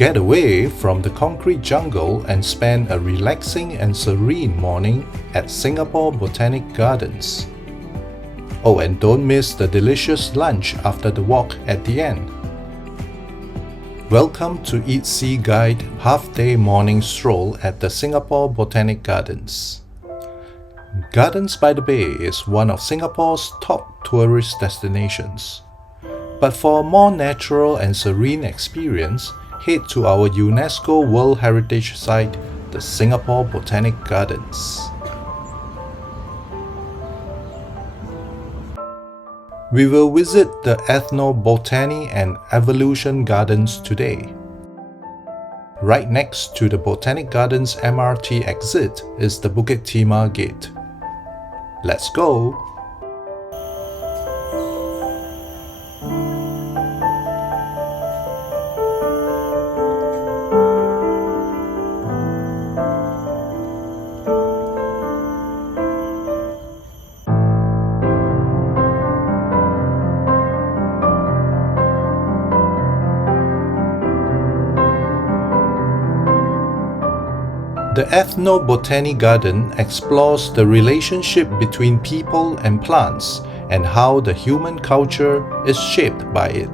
Get away from the concrete jungle and spend a relaxing and serene morning at Singapore Botanic Gardens. Oh, and don't miss the delicious lunch after the walk at the end. Welcome to Eat See Guide half-day morning stroll at the Singapore Botanic Gardens. Gardens by the Bay is one of Singapore's top tourist destinations. But for a more natural and serene experience, head to our UNESCO World Heritage Site, the Singapore Botanic Gardens. We will visit the Ethnobotany and Evolution Gardens today. Right next to the Botanic Gardens MRT exit is the Bukit Timah Gate. Let's go! The Ethnobotany Garden explores the relationship between people and plants and how the human culture is shaped by it.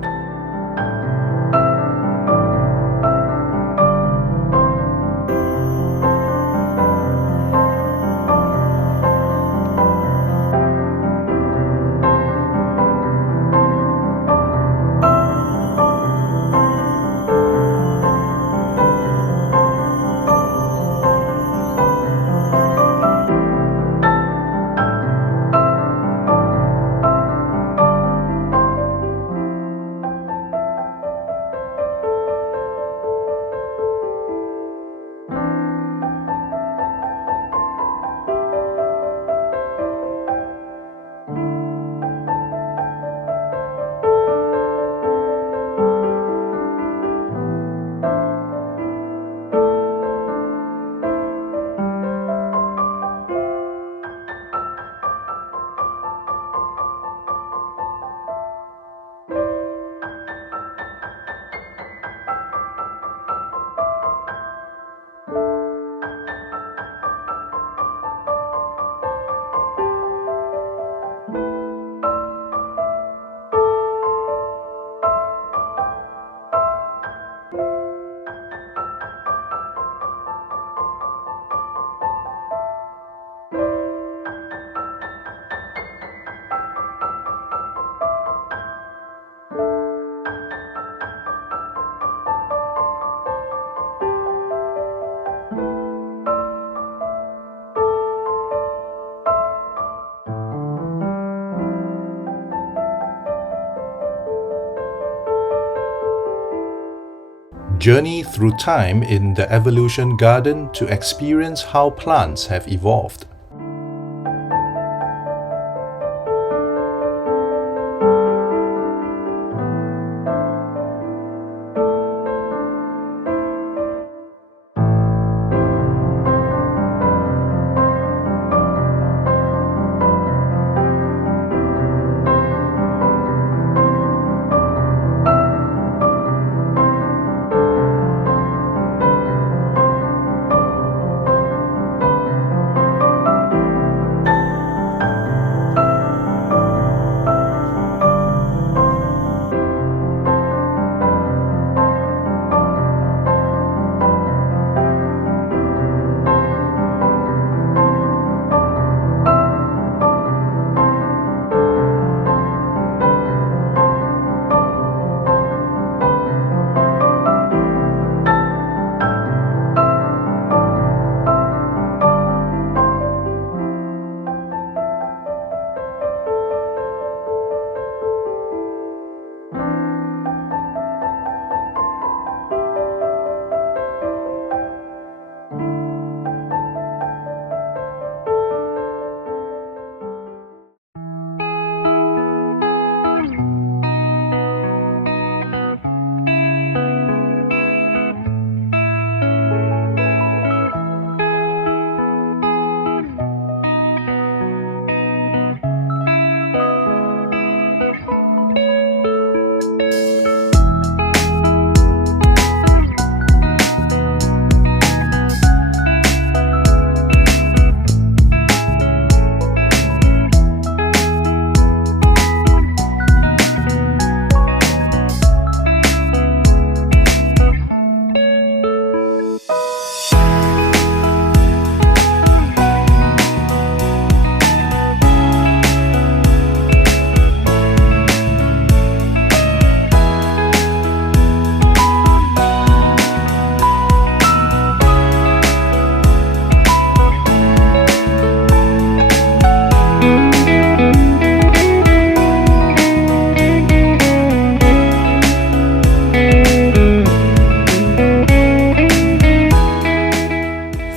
Journey through time in the Evolution Garden to experience how plants have evolved.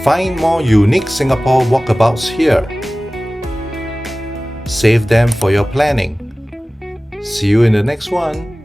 find more unique Singapore walkabouts here. Save them for your planning. See you in the next one.